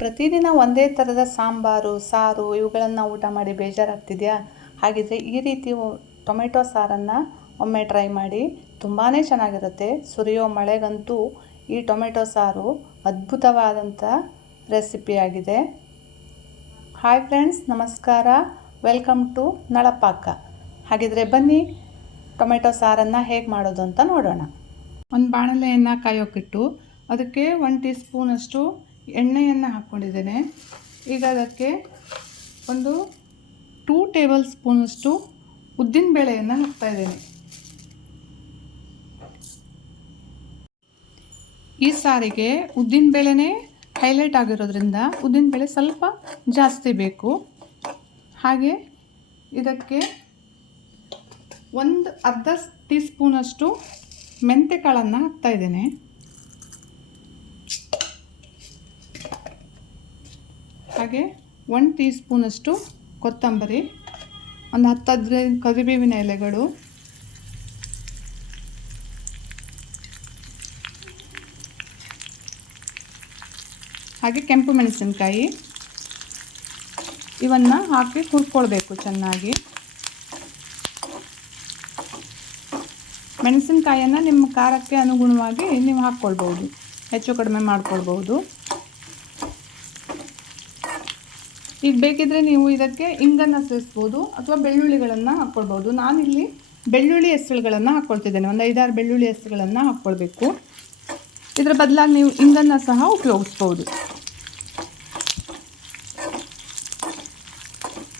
ಪ್ರತಿದಿನ ಒಂದೇ ಥರದ ಸಾಂಬಾರು, ಸಾರು ಇವುಗಳನ್ನು ಊಟ ಮಾಡಿ ಬೇಜಾರಾಗ್ತಿದೆಯಾ? ಹಾಗಿದ್ರೆ ಈ ರೀತಿ ಟೊಮೆಟೊ ಸಾರನ್ನು ಒಮ್ಮೆ ಟ್ರೈ ಮಾಡಿ ತುಂಬಾ ಚೆನ್ನಾಗಿರುತ್ತೆ. ಸುರಿಯೋ ಮಳೆಗಂತೂ ಈ ಟೊಮೆಟೊ ಸಾರು ಅದ್ಭುತವಾದಂಥ ರೆಸಿಪಿಯಾಗಿದೆ ಹಾಯ್ ಫ್ರೆಂಡ್ಸ್ ನಮಸ್ಕಾರ. Welcome to Nalapaka. ಹಾಗಿದ್ರೆ ಬನ್ನಿ, ಟೊಮೆಟೊ ಸಾರನ್ನು ಹೇಗೆ ಮಾಡೋದು ಅಂತ ನೋಡೋಣ. ಒಂದು ಬಾಣಲೆಯನ್ನು ಕಾಯೋಕ್ಕಿಟ್ಟು ಅದಕ್ಕೆ ಒನ್ ಟೀ ಸ್ಪೂನಷ್ಟು ಎಣ್ಣೆಯನ್ನು ಹಾಕ್ಕೊಂಡಿದ್ದೇನೆ. ಈಗ ಅದಕ್ಕೆ ಒಂದು ಟೂ ಟೇಬಲ್ ಸ್ಪೂನಷ್ಟು ಉದ್ದಿನಬೇಳೆಯನ್ನು ಹಾಕ್ತಾಯಿದ್ದೇನೆ ಈ ಸಾರಿಗೆ ಉದ್ದಿನಬೇಳೆನೇ ಹೈಲೈಟ್ ಆಗಿರೋದ್ರಿಂದ ಉದ್ದಿನಬೇಳೆ ಸ್ವಲ್ಪ ಜಾಸ್ತಿ ಬೇಕು. ಹಾಗೆ ಇದಕ್ಕೆ ಒಂದು ಅರ್ಧ ಟೀ ಸ್ಪೂನಷ್ಟು ಮೆಂತೆಕಾಳನ್ನು ಹಾಕ್ತಾಯಿದ್ದೇನೆ ಹಾಗೆ ಒನ್ ಟೀ ಸ್ಪೂನಷ್ಟು ಕೊತ್ತಂಬರಿ, ಒಂದು ಹತ್ತು ಹದಿನೈದು ಕರಿಬೇವಿನ ಎಲೆಗಳು, ಹಾಗೆ ಕೆಂಪು ಮೆಣಸಿನಕಾಯಿ. ಇವನ್ನು ಹಾಕಿ ಹುರ್ಕೊಳ್ಬೇಕು ಚೆನ್ನಾಗಿ. ಮೆಣಸಿನಕಾಯಿಯನ್ನು ನಿಮ್ಮ ಖಾರಕ್ಕೆ ಅನುಗುಣವಾಗಿ ನೀವು ಹಾಕ್ಕೊಳ್ಬೋದು ಹೆಚ್ಚು ಕಡಿಮೆ ಮಾಡ್ಕೊಳ್ಬೋದು ಈಗ ಬೇಕಿದ್ರೆ ನೀವು ಇದಕ್ಕೆ ಇಂಗನ್ನು ಸೇರಿಸ್ಬೋದು ಅಥವಾ ಬೆಳ್ಳುಳ್ಳಿಗಳನ್ನು ಹಾಕ್ಕೊಳ್ಬೋದು. ನಾನಿಲ್ಲಿ ಬೆಳ್ಳುಳ್ಳಿ ಹೆಸರುಗಳನ್ನು ಹಾಕ್ಕೊಳ್ತಿದ್ದೇನೆ. ಒಂದು ಐದಾರು ಬೆಳ್ಳುಳ್ಳಿ ಹೆಸರುಗಳನ್ನು ಹಾಕ್ಕೊಳ್ಬೇಕು. ಇದರ ಬದಲಾಗಿ ನೀವು ಇಂಗನ್ನು ಸಹ ಉಪಯೋಗಿಸ್ಬೋದು.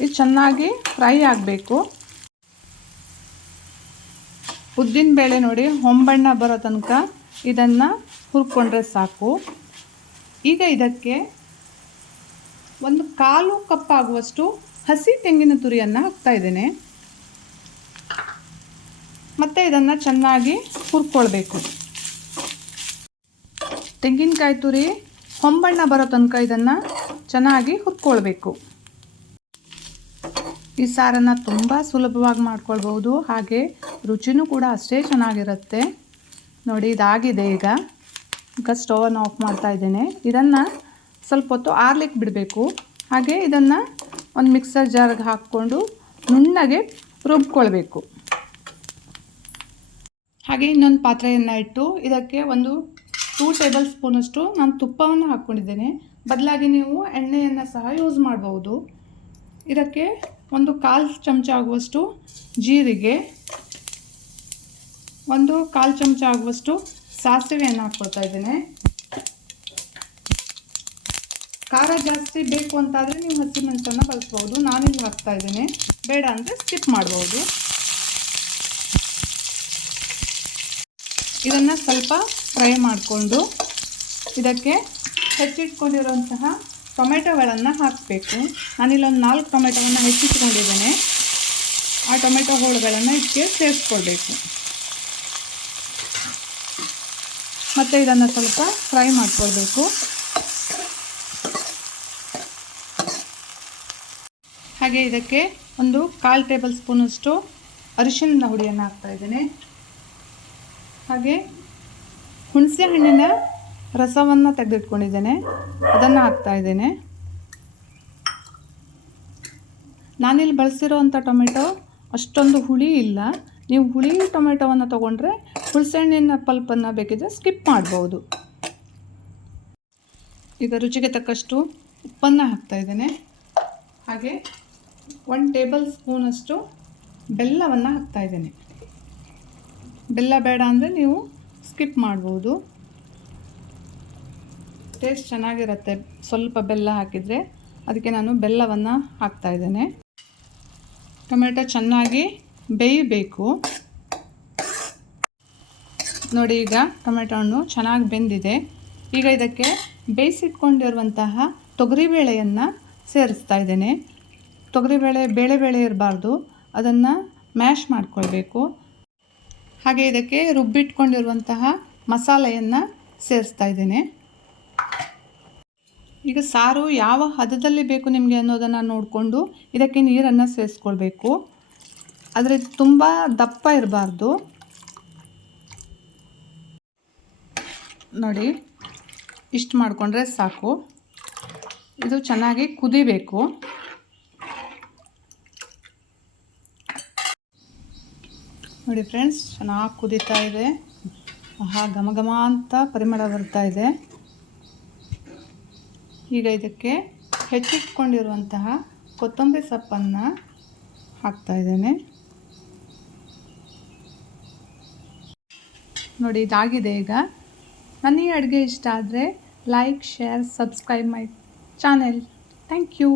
ಇದು ಚೆನ್ನಾಗಿ ಫ್ರೈ ಆಗಬೇಕು. ಉದ್ದಿನ ಬೇಳೆ ನೋಡಿ, ಹೊಂಬಣ್ಣ ಬರೋ ತನಕ ಇದನ್ನು ಹುರ್ಕೊಂಡ್ರೆ ಸಾಕು. ಈಗ ಇದಕ್ಕೆ ಒಂದು ಕಾಲು ಕಪ್ ಆಗುವಷ್ಟು ಹಸಿ ತೆಂಗಿನ ತುರಿಯನ್ನು ಹಾಕ್ತಾ ಇದ್ದೇನೆ. ಮತ್ತು ಇದನ್ನು ಚೆನ್ನಾಗಿ ಹುರ್ಕೊಳ್ಬೇಕು. ತೆಂಗಿನಕಾಯಿ ತುರಿ, ಹೊಂಬಣ್ಣ ಬರೋ ತನಕ ಇದನ್ನು ಚೆನ್ನಾಗಿ ಹುರ್ಕೊಳ್ಬೇಕು. ಈ ಸಾರನ್ನು ತುಂಬ ಸುಲಭವಾಗಿ ಮಾಡ್ಕೊಳ್ಬೋದು ಹಾಗೆ ರುಚಿನೂ ಕೂಡ ಅಷ್ಟೇ ಚೆನ್ನಾಗಿರುತ್ತೆ. ನೋಡಿ, ಇದಾಗಿದೆ ಈಗ. ಈಗ ಸ್ಟೋವನ್ನು ಆಫ್ ಮಾಡ್ತಾ ಇದ್ದೇನೆ. ಇದನ್ನು ಸ್ವಲ್ಪ ಹೊತ್ತು ಆರ್ಲಿಕ್ಕೆ ಬಿಡಬೇಕು. ಹಾಗೆ ಇದನ್ನು ಒಂದು ಮಿಕ್ಸರ್ ಜಾರ್ಗೆ ಹಾಕ್ಕೊಂಡು ನುಣ್ಣಗೆ ರುಬ್ಕೊಳ್ಬೇಕು. ಹಾಗೆ ಇನ್ನೊಂದು ಪಾತ್ರೆಯನ್ನು ಇಟ್ಟು ಇದಕ್ಕೆ ಒಂದು ಟೂ ಟೇಬಲ್ ಸ್ಪೂನಷ್ಟು ನಾನು ತುಪ್ಪವನ್ನು ಹಾಕ್ಕೊಂಡಿದ್ದೇನೆ. ಬದಲಾಗಿ ನೀವು ಎಣ್ಣೆಯನ್ನು ಸಹ ಯೂಸ್ ಮಾಡ್ಬೋದು. ಇದಕ್ಕೆ ಒಂದು ಕಾಲು ಚಮಚ ಆಗುವಷ್ಟು ಜೀರಿಗೆ, ಒಂದು ಕಾಲು ಚಮಚ ಆಗುವಷ್ಟು ಸಾಸಿವೆಯನ್ನು ಹಾಕ್ಕೊಳ್ತಾ ಇದ್ದೇನೆ. ಖಾರ ಜಾಸ್ತಿ ಬೇಕು ಅಂತಾದರೆ ನೀವು ಹಸಿಮೆಣಸನ್ನು ಬಳಸ್ಬೋದು. ನಾನಿಲ್ಲಿ ಹಾಕ್ತಾ ಇದ್ದೀನಿ. ಬೇಡ ಅಂದರೆ ಸ್ಕಿಪ್ ಮಾಡ್ಬೋದು. ಇದನ್ನು ಸ್ವಲ್ಪ ಫ್ರೈ ಮಾಡಿಕೊಂಡು ಇದಕ್ಕೆ ಹೆಚ್ಚಿಟ್ಕೊಂಡಿರುವಂತಹ ಟೊಮೆಟೊಗಳನ್ನು ಹಾಕಬೇಕು. ನಾನಿಲ್ಲೊಂದು ನಾಲ್ಕು ಟೊಮೆಟೊವನ್ನು ಹೆಚ್ಚಿಟ್ಕೊಂಡಿದ್ದೇನೆ. ಆ ಟೊಮೆಟೊ ಹೋಳುಗಳನ್ನು ಇದಕ್ಕೆ ಸೇರಿಸ್ಕೊಳ್ಬೇಕು. ಮತ್ತು ಇದನ್ನು ಸ್ವಲ್ಪ ಫ್ರೈ ಮಾಡ್ಕೊಳ್ಬೇಕು. ಹಾಗೆ ಇದಕ್ಕೆ ಒಂದು ಕಾಲು ಟೇಬಲ್ ಸ್ಪೂನಷ್ಟು ಅರಿಶಿನ ಹುಡಿಯನ್ನು ಹಾಕ್ತಾಯಿದ್ದೇನೆ ಹಾಗೆ ಹುಣಸೆ ಹಣ್ಣಿನ ರಸವನ್ನು ತೆಗೆದಿಟ್ಕೊಂಡಿದ್ದೇನೆ. ಅದನ್ನು ಹಾಕ್ತಾ ಇದ್ದೇನೆ. ನಾನಿಲ್ಲಿ ಬಳಸಿರೋವಂಥ ಟೊಮೆಟೊ ಅಷ್ಟೊಂದು ಹುಳಿ ಇಲ್ಲ. ನೀವು ಹುಳಿ ಟೊಮೆಟೊವನ್ನು ತೊಗೊಂಡ್ರೆ ಹುಣಸೆಹಣ್ಣಿನ ಪಲ್ಪನ್ನು ಬೇಕಿದ್ರೆ ಸ್ಕಿಪ್ ಮಾಡ್ಬೋದು. ಈಗ ರುಚಿಗೆ ತಕ್ಕಷ್ಟು ಉಪ್ಪನ್ನು ಹಾಕ್ತಾ ಇದ್ದೇನೆ. ಹಾಗೆ ಒನ್ ಟೇಬಲ್ ಸ್ಪೂನಷ್ಟು ಬೆಲ್ಲವನ್ನು ಹಾಕ್ತಾ ಇದ್ದೇನೆ. ಬೆಲ್ಲ ಬೇಡ ಅಂದರೆ ನೀವು ಸ್ಕಿಪ್ ಮಾಡ್ಬೋದು. ಟೇಸ್ಟ್ ಚೆನ್ನಾಗಿರುತ್ತೆ. ಸ್ವಲ್ಪ ಬೆಲ್ಲ ಹಾಕಿದರೆ ಅದಕ್ಕೆ ನಾನು ಬೆಲ್ಲವನ್ನು ಹಾಕ್ತಾ ಇದ್ದೇನೆ. ಟೊಮೆಟೊ ಚೆನ್ನಾಗಿ ಬೇಯಬೇಕು. ನೋಡಿ ಈಗ ಟೊಮೆಟೊ ಹಣ್ಣು ಚೆನ್ನಾಗಿ ಬೆಂದಿದೆ. ಈಗ ಇದಕ್ಕೆ ಬೇಯಿಸಿಟ್ಕೊಂಡಿರುವಂತಹ ತೊಗರಿಬೇಳೆಯನ್ನು ಸೇರಿಸ್ತಾ ಇದ್ದೇನೆ. ತೊಗರಿಬೇಳೆ ಬೇಳೆ ಬೇಳೆ ಇರಬಾರ್ದು. ಅದನ್ನು ಮ್ಯಾಶ್ ಮಾಡ್ಕೊಳ್ಬೇಕು. ಹಾಗೆ ಇದಕ್ಕೆ ರುಬ್ಬಿಟ್ಕೊಂಡಿರುವಂತಹ ಮಸಾಲೆಯನ್ನು ಸೇರಿಸ್ತಾ ಇದ್ದೇನೆ. ಈಗ ಸಾರು ಯಾವ ಹದದಲ್ಲಿ ಬೇಕು ನಿಮಗೆ ಅನ್ನೋದನ್ನು ನೋಡಿಕೊಂಡು ಇದಕ್ಕೆ ನೀರನ್ನು ಸೇರಿಸ್ಕೊಳ್ಬೇಕು. ಆದರೆ ತುಂಬ ದಪ್ಪ ಇರಬಾರ್ದು. ನೋಡಿ, ಇಷ್ಟು ಮಾಡಿಕೊಂಡ್ರೆ ಸಾಕು. ಇದು ಚೆನ್ನಾಗಿ ಕುದಿಬೇಕು. ನೋಡಿ ಫ್ರೆಂಡ್ಸ್, ಚೆನ್ನಾಗಿ ಕುದೀತಾ ಇದೆ. ಆಹಾ, ಘಮ ಘಮ ಅಂತ ಪರಿಮಳ ಬರ್ತಾ ಇದೆ. ಈಗ ಇದಕ್ಕೆ ಹೆಚ್ಚಿಟ್ಕೊಂಡಿರುವಂತಹ ಕೊತ್ತಂಬರಿ ಸೊಪ್ಪನ್ನು ಹಾಕ್ತಾ ಇದ್ದೇನೆ. ನೋಡಿ, ಇದಾಗಿದೆ ಈಗ. ನನ್ನ ಈ ಅಡುಗೆ ಇಷ್ಟ ಆದರೆ like, share, subscribe my channel. Thank you.